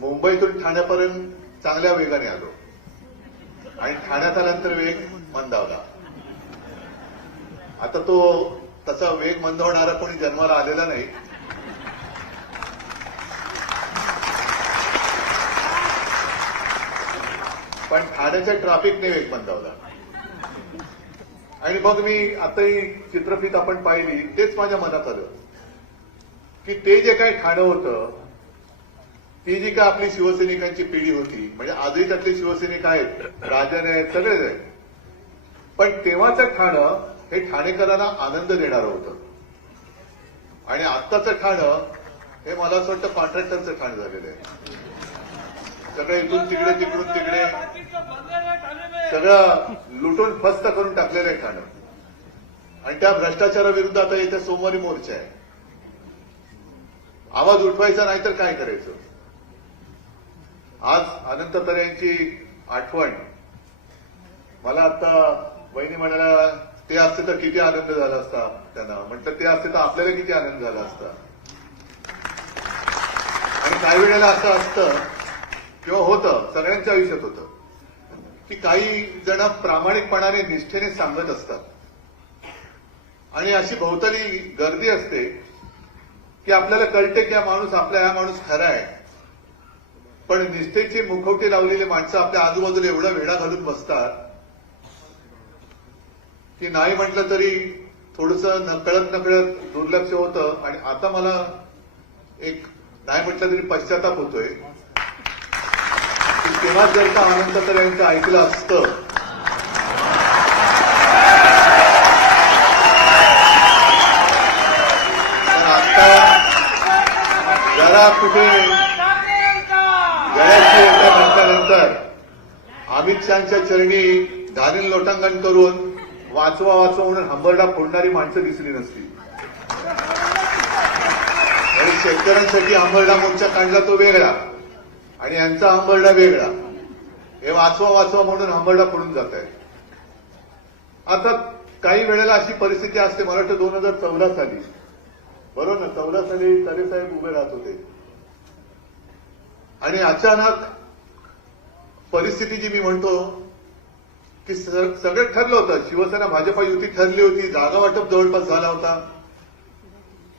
मुंबईतून ठाण्यापर्यंत चांगल्या वेगाने आलो आणि ठाण्यात आल्यानंतर वेग मंदावला. आता तो तसा वेग मंदावणारा कोणी जन्माला आलेला नाही. पण ठाण्याच्या ट्रॅफिकने वेग मंदावला. आणि मग मी आताही चित्रफित आपण पाहिली, तेच माझ्या मनात आलं की ते जे काही ठाणं होतं, ती जी काय आपली शिवसैनिकांची पिढी होती, म्हणजे आजही त्यातले शिवसैनिक आहेत, राजाने आहेत, सगळेच आहेत. पण तेव्हाचं ठाणं हे ठाणेकरांना आनंद देणारं होतं. आणि आत्ताचं ठाणं हे मला असं वाटतं कॉन्ट्रॅक्टरचं ठाणं झालेलं आहे. सगळं इथून तिकडे तिकडून तिकडे सगळं लुटून फस्त करून टाकलेलं आहे ठाणं. आणि त्या भ्रष्टाचाराविरुद्ध आता येत्या सोमवारी मोर्चा आहे. आवाज उठवायचा नाही तर काय करायचं. आज अनंत तरे यांची आठवण मला आता वहिनी म्हणाला, ते असते तर किती आनंद झाला असता त्यांना. म्हटलं ते असते तर आपल्याला किती आनंद झाला असता. आणि काही वेळेला असं असतं किंवा होतं, सगळ्यांच्या आयुष्यात होतं की काही जण प्रामाणिकपणाने निष्ठेने सांगत असतात आणि अशी भोवताली गर्दी असते की आपल्याला कळते की हा माणूस खरा आहे. पण निष्ठेची मुखवटी लावलेली माणसं आपल्या आजूबाजूला एवढा वेढा घालून बसतात की नाही म्हटलं तरी थोडंसं नकळत दुर्लक्ष होतं. आणि आता मला एक नाही म्हटलं तरी पश्चाताप होतोय की तेव्हा जर का अनंत तरे यांचं ऐकलं असतं तर आता जरा कुठे गळ्याची येत्या म्हटल्यानंतर अमित शहाच्या चरणी घालीन लोटांगण करून वाचवा म्हणून हंबरडा फोडणारी माणसं दिसली नसती. आणि शेतकऱ्यांसाठी हंबरडा मोर्चा काढला तो वेगळा आणि यांचा हंबरडा वेगळा. हे वाचवा म्हणून हंबरडा फोडून जात आहे. आता काही वेळेला अशी परिस्थिती असते, मला वाटतं 2014 साली, बरोबर ना, 14 साली तरे साहेब उभे राहत होते आणि अचानक परिस्थिती जी मी म्हणतो की सगळं ठरलं होतं. शिवसेना भाजपा युती ठरली होती, जागा वाटप जवळपास झाला होता,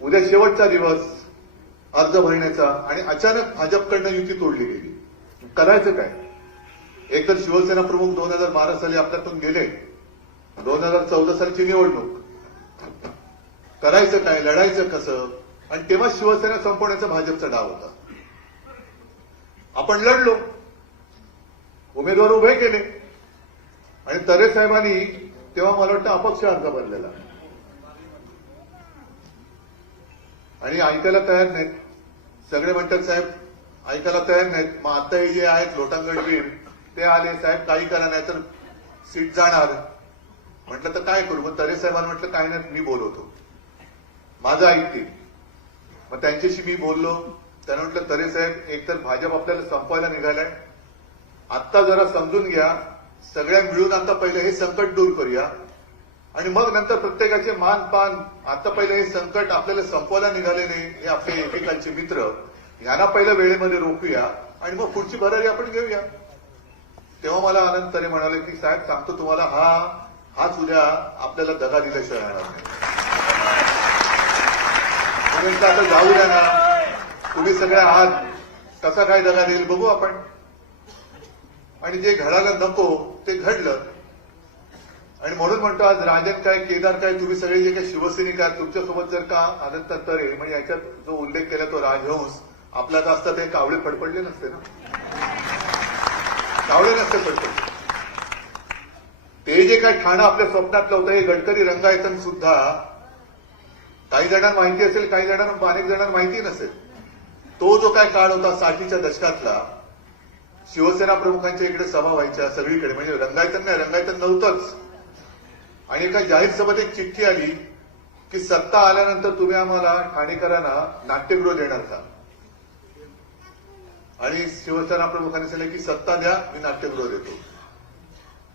उद्या शेवटचा दिवस अर्ज भरण्याचा, आणि अचानक भाजपकडनं युती तोडली गेली. करायचं काय. एकतर शिवसेना प्रमुख 2012 साली आपल्यातून गेले, 2014 सालची निवडणूक, करायचं काय, लढायचं कसं. आणि तेव्हा शिवसेना संपवण्याचा भाजपचा डाव होता. आपण लढलो, उमेदवार उभे केले आणि तरे साहेबांनी तेव्हा मला वाटतं अपक्ष अर्ज भरलेला आणि ऐकायला तयार नाहीत. सगळे म्हणतात साहेब ऐकायला तयार नाहीत. मग आता हे जे आहेत लोटांगणवीर ते आले, साहेब काही करा नाही तर सीट जाणार. म्हटलं तर काय करू. मग तरे साहेबांना म्हटलं काय नाही, मी बोलवतो, माझं ऐकतील. मग त्यांच्याशी मी बोललो. त्यांना म्हटलं तरे साहेब एकतर भाजप आपल्याला संपवायला निघालाय, आत्ता जरा समजून घ्या, सगळ्या मिळून आता पहिले हे संकट दूर करूया आणि मग नंतर प्रत्येकाचे मान पान. आता पहिले हे संकट आपल्याला संपवायला निघालेले हे आपले एकेकालचे मित्र, यांना पहिलं वेळेमध्ये रोखूया आणि मग पुढची भरारी आपण घेऊया. तेव्हा मला अनंत तरे म्हणाले की साहेब सांगतो तुम्हाला, हाच उद्या आपल्याला दगा दिल्याशिवाय राहणार नाही. आता जाऊ द्या ना, तुम्ही सगळे आहात, कसा काय दगा देईल बघू आपण. आणि जे घडायला नको ते घडलं. आणि म्हणून म्हणतो आज राजन काय, केदार काय, तुम्ही सगळे जे काही शिवसैनिक आहात, तुमच्यासोबत जर का अनंत तरे म्हणजे याच्यात जो उल्लेख केला तो राजहंस आपल्यात असता ते कावळे फडफडले नसते ना, कावळे नसते फडफडले. ते जे काय ठाणं आपल्या स्वप्नातलं होतं, हे गडकरी रंगायतन सुद्धा काही जणांना माहिती असेल, काही जणांना, अनेक जणांना माहिती नसेल. तो जो काय काळ होता 60च्या दशकातला, शिवसेना प्रमुखांच्या इकडे सभा व्हायच्या सगळीकडे, म्हणजे रंगायतन नाही, रंगायतन नव्हतंच. आणि एका जाहीर सभेत एक चिठ्ठी आली की सत्ता आल्यानंतर तुम्ही आम्हाला ठाणेकरांना नाट्यगृह देणार का. आणि शिवसेना प्रमुखांनी सांगितलं की सत्ता द्या, मी नाट्यगृह देतो.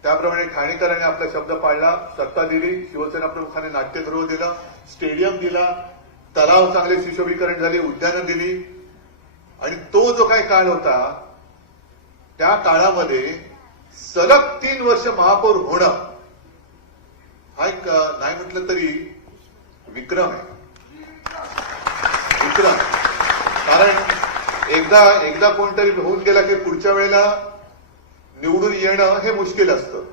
त्याप्रमाणे ठाणेकरांनी आपला शब्द पाळला, सत्ता दिली. शिवसेना प्रमुखांनी नाट्यगृह दिलं, स्टेडियम दिला, तलाव चांगले सुशोभीकरण झाले, उद्यानं दिली. आणि तो जो काही काळ होता त्या काळामध्ये सलग 3 वर्ष महापौर होणं हा एक नाही म्हटलं तरी विक्रम आहे. विक्रम. कारण एकदा कोणतरी होऊन गेला की पुढच्या वेळेला निवडून येणं हे मुश्किल असतं.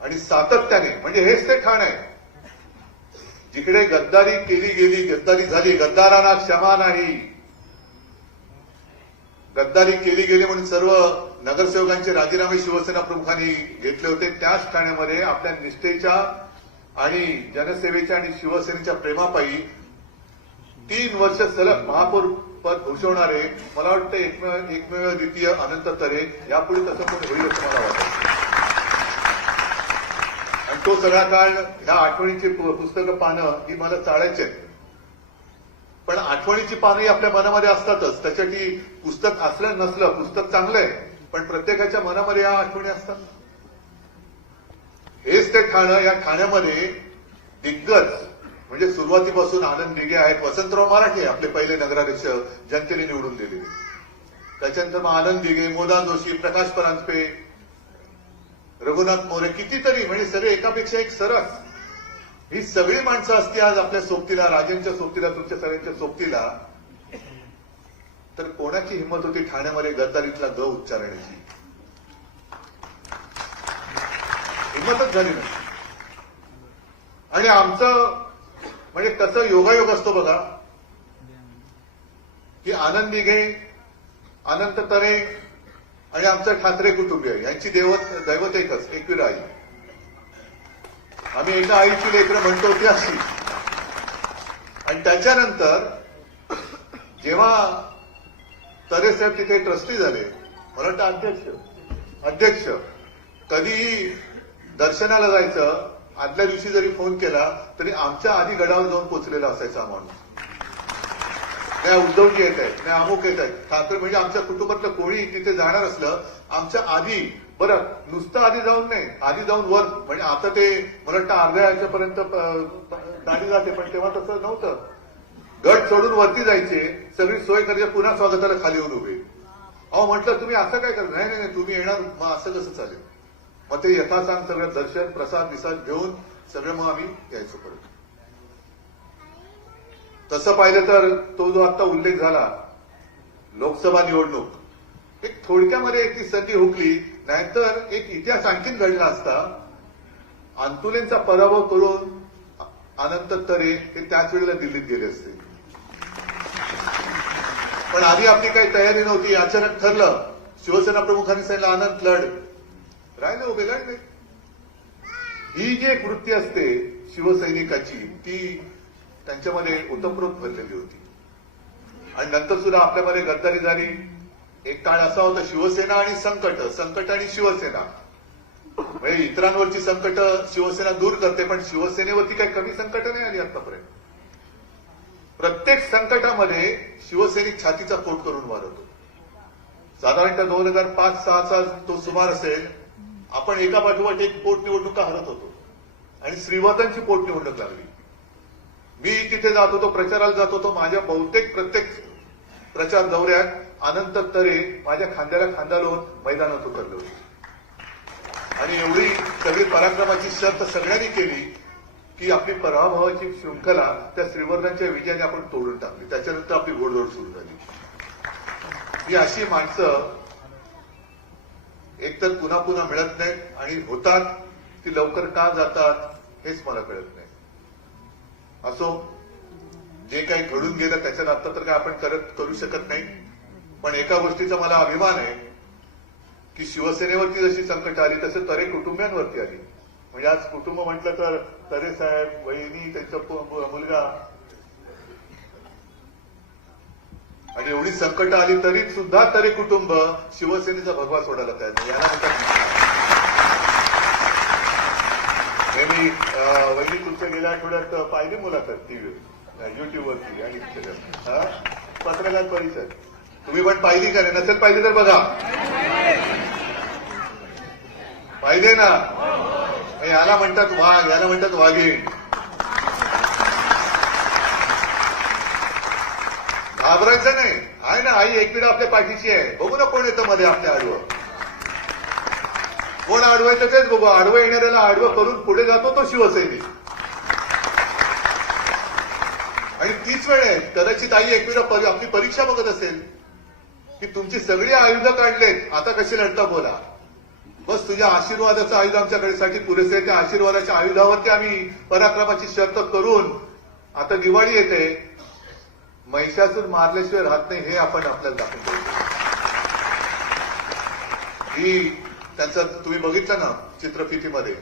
आणि सातत्याने म्हणजे हेच ते ठाण आहे. जिकडे गद्दारी केली गेली, गद्दारी झाली, गद्दारांना क्षमा नाही, गद्दारी केली गेली म्हणून सर्व नगरसेवकांचे राजीनामे शिवसेना प्रमुखांनी घेतले होते. त्याच ठाण्यामध्ये आपल्या निष्ठेच्या आणि जनसेवेच्या आणि शिवसेनेच्या प्रेमापायी 3 वर्ष सलग महापौर पद भूषवणारे मला वाटतं एकमेव द्वितीय अनंत तरे, यापुढे तसं पण होईल असं मला वाटतं. आणि तो सगळा काळ ह्या आठवणीची पुस्तकं पानं ही मला चाळायची आहेत. पण आठवणीची पानंही आपल्या मनामध्ये असतातच. त्याच्यासाठी पुस्तक असलं नसलं, पुस्तक चांगलं आहे, पण प्रत्येकाच्या मनामध्ये या आठवणी असतात. हेच ते ठाणं. या ठाण्यामध्ये दिग्गज म्हणजे सुरुवातीपासून आनंद दिघे आहेत, वसंतराव मराठे आपले पहिले नगराध्यक्ष जनतेने निवडून दिलेले, त्याच्यानंतर मग आनंद दिघे, मोदा जोशी, प्रकाश परांजपे, रघुनाथ मोरे, कितीतरी म्हणजे सगळे एकापेक्षा एक सरस. ही सगळी माणसं असती आज आपल्या सोबतीला, राजेंच्या सोबतीला, तुमच्या सगळ्यांच्या सोबतीला, तर कोणाची हिंमत होती ठाण्यामध्ये गद्दारीतला ग उच्चारण्याची? हिंमतच झाली नाही. आणि आमचं म्हणजे कसं योगायोग असतो बघा, की आनंद दिघे, अनंत तरे आणि आमचं ठाकरे कुटुंबीय यांची दैवत एकच, एकवीर आई. आम्ही एका आईची लेकरं म्हणतो ती अशी. आणि त्याच्यानंतर जेव्हा तरे साहेब तिथे ट्रस्टी झाले, मला वाटतं अध्यक्ष, कधीही दर्शनाला जायचं, आदल्या दिवशी जरी फोन केला तरी आमच्या आधी गडावर जाऊन पोचलेला असायचा हा माणूस. नाही उद्धवजी येत आहेत, नाही अमुक येत आहेत, ठाकरे म्हणजे आमच्या कुटुंबातलं कोणी तिथे जाणार असलं आमच्या आधी, बरं नुसतं आधी जाऊन नाही, आधी जाऊन वर, म्हणजे आता ते मला वाटतं अर्ध्या याच्यापर्यंत गाडी जाते, पण तेव्हा तसं नव्हतं. गट सोडून वरती जायचे, सगळी सोय करायची, पुन्हा स्वागताला खाली येऊन उभे. अहो म्हटलं तुम्ही असं काय करता? नाही नाही तुम्ही येणार, मग असं कसं चालेल? मग ते यथासांग सगळं दर्शन प्रसाद विसाद घेऊन सगळं मग आम्ही यायचो परत. तसं पाहिलं तर तो जो आता उल्लेख झाला लोकसभा निवडणूक, एक थोडक्यामध्ये एक ती संधी हुकली, नाहीतर एक इतिहास आणखीन घडला असता. अंतुलेंचा पराभव करून अनंत तरे हे त्याच वेळेला दिल्लीत गेले असते. पण आधी आपली काही तयारी नव्हती. अचानक ठरलं, शिवसेना प्रमुखांनी सांगितलं आनंद लढ, राहिले उभे, लढले. ही जी एक वृत्ती असते शिवसैनिकाची, ती त्यांच्यामध्ये ओतप्रोत भरलेली होती. आणि नंतर सुद्धा आपल्यामध्ये गद्दारी झाली. एक काळ असा होता शिवसेना आणि संकट, संकट आणि शिवसेना, म्हणजे इतरांवरची संकट शिवसेना दूर करते, पण शिवसेनेवरती काही कमी संकट नाही आली आतापर्यंत. प्रत्येक संकटामध्ये शिवसैनिक छातीचा पोट करून मारतो. साधारणतः 2005-6चा तो सुमार असेल, आपण एका पाठोपाठ एक पोट निवडणुका हरत होतो आणि श्रीवर्धनची पोट निवडणूक लागली. मी तिथे जात होतो, प्रचाराला जात होतो. माझ्या बहुतेक प्रत्येक प्रचार दौऱ्यात अनंत तरे माझ्या खांद्याला खांदा लावून मैदानात उतरले होते. आणि एवढी सगळी पराक्रमाची शर्त सगळ्यांनी केली की आपली पराभवाची शृंखला त्या श्रीवर्धनच्या विजयाने आपण तोडून टाकली. त्याच्यानंतर आपली घोडदौड सुरू झाली. ही अशी माणसं एकतर पुन्हा पुन्हा मिळत नाहीत आणि होतात ती लवकर का जातात हेच मला कळत नाही. असो, जे काही घडून गेलं त्याच्यात आता तर काय आपण करू शकत नाही. पण एका गोष्टीचा मला अभिमान आहे की शिवसेनेवरती जशी संकट आली तसे तरे कुटुंबियांवरती आली. म्हणजे आज कुटुंब म्हटलं तर तरे साहेब, वहिनी, त्यांचा मुलगा, आणि एवढी संकट आली तरी सुद्धा तरी कुटुंब शिवसेनेचा भगवा सोडायला तयार नाही. याला म्हणतात मी वहिनी तुमच्या गेल्या आठवड्यात पाहिली मुलाखत टीव्हीवर, युट्यूबवरती आणि पत्रकार परिषद. तुम्ही पण पाहिली का? नसेल पाहिली तर बघा, पाहिजे ना. याला म्हणतात वाघ, याला म्हणतात वाघीण. घाबरायचं नाही, आहे ना आई एकविरा आपल्या पाठीशी आहे. बघू ना कोण येतं मध्ये आपल्या आडवं, कोण अडवायचं तेच बघू. आडवं येणाऱ्याला आडवं करून पुढे जातो तो शिवसैनिक. आणि तीच वेळ आहे कदाचित आई एकविरा आपली परीक्षा बघत असेल की तुमची सगळी आयुधं काढलेत, आता कशी लढता बोला. बस तुझ्या आशीर्वादाचं आयुध आमच्याकडे साठी पुरेसे आहे. त्या आशीर्वादाच्या आयुधावरती आम्ही पराक्रमाची शर्त करून, आता दिवाळी येते, महिषासूर मारल्याशिवाय राहत नाही हे आपण आपल्याला दाखवून द्यायचं. ही त्यांचं तुम्ही बघितलं ना चित्रफितीमध्ये,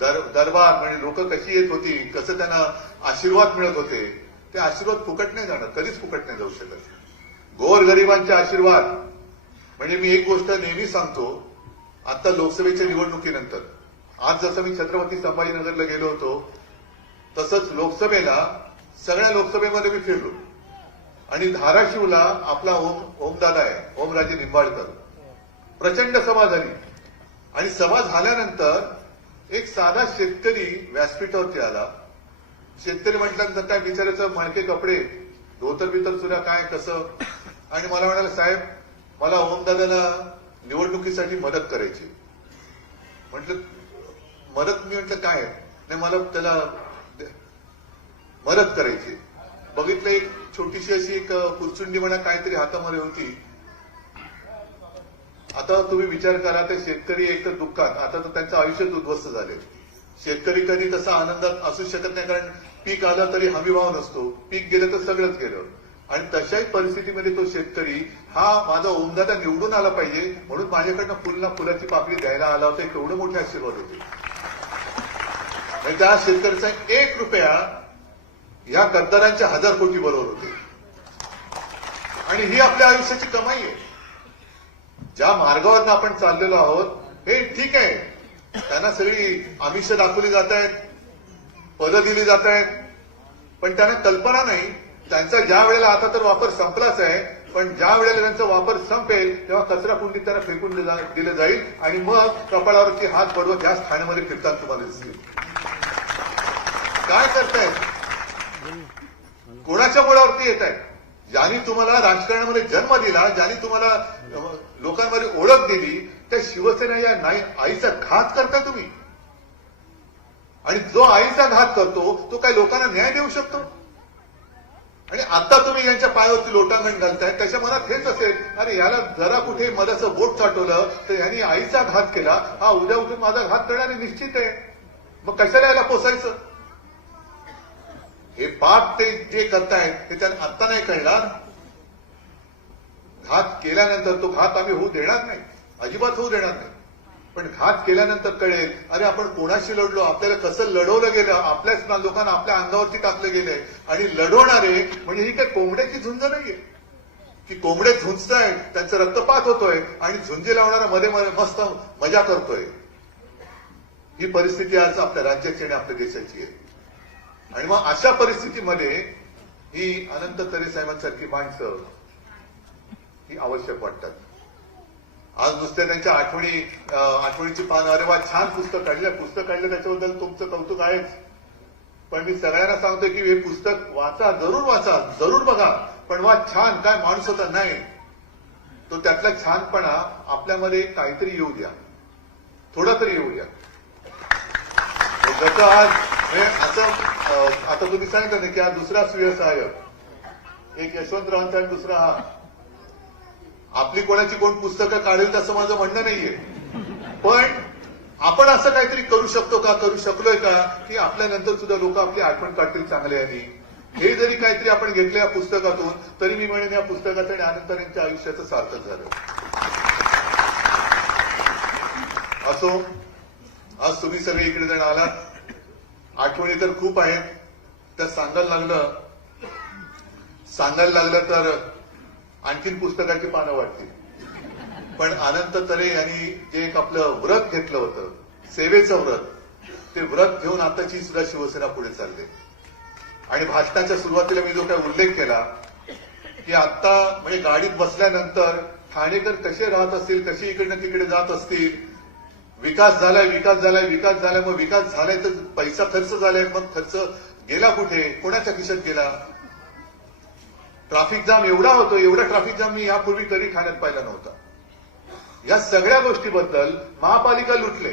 दरबार म्हणजे लोक कशी येत होती, कसं त्यांना आशीर्वाद मिळत होते. ते आशीर्वाद फुकट नाही जाणार, कधीच फुकट नाही जाऊ शकत. गोरगरिबांचे आशीर्वाद म्हणजे मी एक गोष्ट नेहमी सांगतो, आता लोकसभेच्या निवडणुकीनंतर, आज जसं मी छत्रपती संभाजीनगरला गेलो होतो तसंच लोकसभेला, सगळ्या लोकसभेमध्ये मी फिरलो. आणि धाराशिवला आपला ओमदादा आहे, ओमराजे निंबाळकर, प्रचंड सभा झाली. आणि सभा झाल्यानंतर एक साधा शेतकरी व्यासपीठावरती आला. शेतकरी म्हटल्यानंतर काय बिचाराचं मळके कपडे, धोतर बितर सुद्धा काय कसं, आणि मला म्हणाला साहेब मला ओमदादाला निवडणुकीसाठी मदत करायची. म्हटलं मदत, मी म्हटलं काय, नाही मला त्याला मदत करायची. बघितलं एक छोटीशी अशी एक पुरचुंडी म्हणा काहीतरी हातामध्ये होती. आता तुम्ही विचार करा, ते शेतकरी एक तर दुःखात, आता तर त्यांचं आयुष्यच उद्ध्वस्त झाले. शेतकरी कधी तसा आनंदात असू शकत नाही, कारण पीक आलं तरी हमीभाव नसतो, पीक गेलं तर सगळंच गेलं. आणि तशाही परिस्थितीमध्ये तो शेतकरी हा माझा ओमदादा निवडून आला पाहिजे म्हणून माझ्याकडनं फुलाची पाकळी द्यायला आला होता. केवढे मोठे आशीर्वाद होते. त्या शेतकऱ्याचा 1 रुपया या गद्दारांच्या 1000 कोटी बरोबर होते. आणि ही आपल्या आयुष्याची कमाई आहे. ज्या मार्गावर आपण चाललेलो आहोत हे ठीक आहे, त्यांना सगळी आमिष दाखवली जात आहेत, पदं दिली जात आहेत, पण त्यांना कल्पना नाही त्यांचा ज्या वेळेला, आता तर वापर संपलाच आहे, पण ज्या वेळेला त्यांचा वापर संपेल तेव्हा कचरा कुंडीत त्यांना फेकून दिलं जाईल. आणि मग कपाळावरती हात बडवत ह्याच ठाण्यामध्ये फिरताना तुम्हाला दिसतील. काय करतायत, कोणाच्या मुळावरती येत आहे? ज्यांनी तुम्हाला राजकारणामध्ये जन्म दिला, ज्यांनी तुम्हाला लोकांमध्ये ओळख दिली, त्या शिवसेना या आईचा घात करता तुम्ही. आणि जो आईचा घात करतो तो काही लोकांना न्याय देऊ शकतो? आणि आता तुम्ही यांच्या पायावरती लोटांगण घालताय, त्याच्या मनात हेच असेल, अरे याला जरा कुठे मधाचं बोट चाटवलं तर यांनी आईचा घात केला, हा उद्या उठून माझा घात करणारे निश्चित आहे, मग कशाला याला पोसायचं? हे पाप ते जे करतायत ते त्यांना आत्ता नाही कळणार. घात केल्यानंतर तो घात आम्ही होऊ देणार नाही, अजिबात होऊ देणार नाही. पण घात केल्यानंतर कळेल, अरे आपण कोणाशी लढलो, आपल्याला कसं लढवलं गेलं, आपल्याच लोकांना आपल्या अंगावरती टाकलं गेलंय. आणि लढवणारे म्हणजे ही काही कोंबड्याची झुंज नाहीये की कोंबडे झुंजतायत, त्यांचा रक्तपात होतोय आणि झुंजी लावणारा मध्ये मस्त मजा करतोय. ही परिस्थिती आज आपल्या राज्याची आणि आपल्या देशाची आहे. आणि मग अशा परिस्थितीमध्ये ही अनंत तरे साहेबांसारखी माणसं ही आवश्यक वाटतात. आज नुसत्या त्यांच्या आठवणीची पानं, अरे वा छान पुस्तक काढलं त्याच्याबद्दल तुमचं कौतुक आहेच. पण मी सगळ्यांना सांगतोय की हे पुस्तक वाचा, जरूर बघा, पण वा छान काय माणूस होता नाही, तो त्यातला छानपणा आपल्यामध्ये काहीतरी येऊ द्या, थोडा तरी येऊ द्या. जसं आज असं आता तुम्ही सांगितलं ना की हा दुसरा सुव्यवसायक, एक यशवंतरावांचा आणि दुसरा हा. आपली कोणाची कोण पुस्तकं काढेल तसं माझं म्हणणं नाहीये, पण आपण असं काहीतरी करू शकतो का, करू शकलोय का की आपल्यानंतर सुद्धा लोक आपली आठवण काढतील चांगल्याने. हे जरी काहीतरी आपण घेतलं या पुस्तकातून तरी मी म्हणेन या पुस्तकाचं आणि आनंदतारेंच्या आयुष्याचं सार्थक झालं. असो, आज तुम्ही सगळे इकडे जण आलात, आठवणी तर खूप आहेत, त्या सांगायला लागलं तर आणखीन पुस्तकाची पानं वाटतील. पण अनंत तरे यांनी जे एक आपलं व्रत घेतलं होतं, सेवेचं व्रत, ते व्रत घेऊन आताची सुद्धा शिवसेना पुढे चालते. आणि भाषणाच्या सुरुवातीला मी जो काही उल्लेख केला की आता म्हणजे गाडीत बसल्यानंतर ठाणेकर कसे राहत असतील, कशी इकडनं तिकडे जात असतील, विकास झालाय, मग विकास झालाय तर पैसा खर्च झालाय, मग खर्च गेला कुठे, कोणाच्या खिशात गेला? ट्रॅफिक जाम एवढा होतो, एवढा ट्रॅफिक जाम मी यापूर्वी कधी ठाण्यात पाहिला नव्हता. या सगळ्या गोष्टीबद्दल महापालिका लुटले,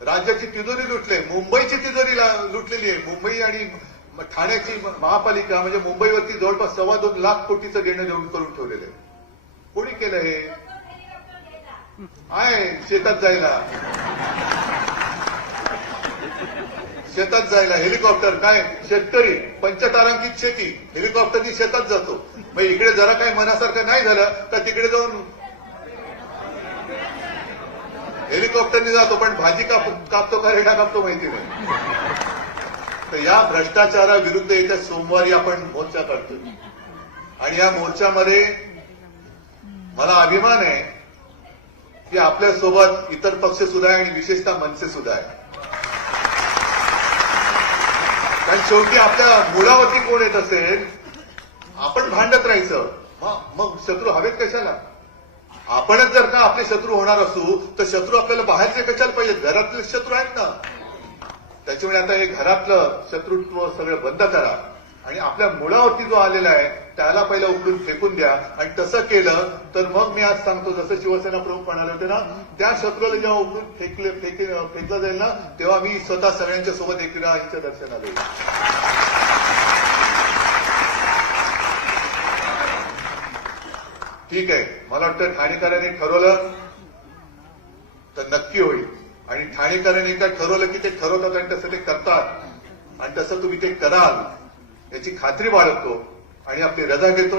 राज्याची तिजोरी लुटले, मुंबईची तिजोरी लुटलेली आहे. मुंबई आणि ठाण्याची महापालिका म्हणजे मुंबईवरती जवळपास 2.25 लाख कोटीचं देणं देऊन करून ठेवलेलं आहे. कोणी केलं हे? आहे शेतात जायला हेलिकॉप्टर. काय शेतकरी पंचतारांकित शेती, हेलिकॉप्टरनी शेतात जातो. मग इकडे जरा काही मनासारखं नाही झालं तर तिकडे जाऊन हेलिकॉप्टरने जातो, पण भाजी कापतो का रेडा कापतो माहिती नाही. तर या भ्रष्टाचाराविरुद्ध येत्या सोमवारी आपण मोर्चा काढतोय आणि या मोर्चामध्ये मला अभिमान आहे की आपल्यासोबत इतर पक्ष सुद्धा आहे आणि विशेषतः मनसे सुद्धा आहे. कारण शेवटी आपल्या मुलावरती कोण येत असेल, आपण भांडत राहायचं, मग शत्रू हवेत कशाला? आपणच जर का आपले शत्रू होणार असू तर शत्रू आपल्याला बाहेरचे कशाला पाहिजे? घरातले शत्रू आहेत ना. त्याच्यामुळे आता हे घरातलं शत्रुत्व सगळं बंद करा आणि आपल्या मुळावरती जो आलेला आहे त्याला पहिला उकळून फेकून द्या. आणि तसं केलं तर मग मी आज सांगतो, जसं शिवसेना प्रमुख म्हणाले होते ना, त्या शत्रूला जेव्हा उकळून फेकलं जाईल ना, तेव्हा मी स्वतः सगळ्यांच्या सोबत एकदा आईच्या दर्शनाला येईल. ठीक आहे, मला वाटतं ठाणेकरांनी ठरवलं तर नक्की होईल. आणि ठाणेकरांनी एकदा ठरवलं की ते ठरवतात आणि तसं ते करतात आणि तसं तुम्ही ते कराल याची खात्री बाळगतो आणि आपली रजा घेतो.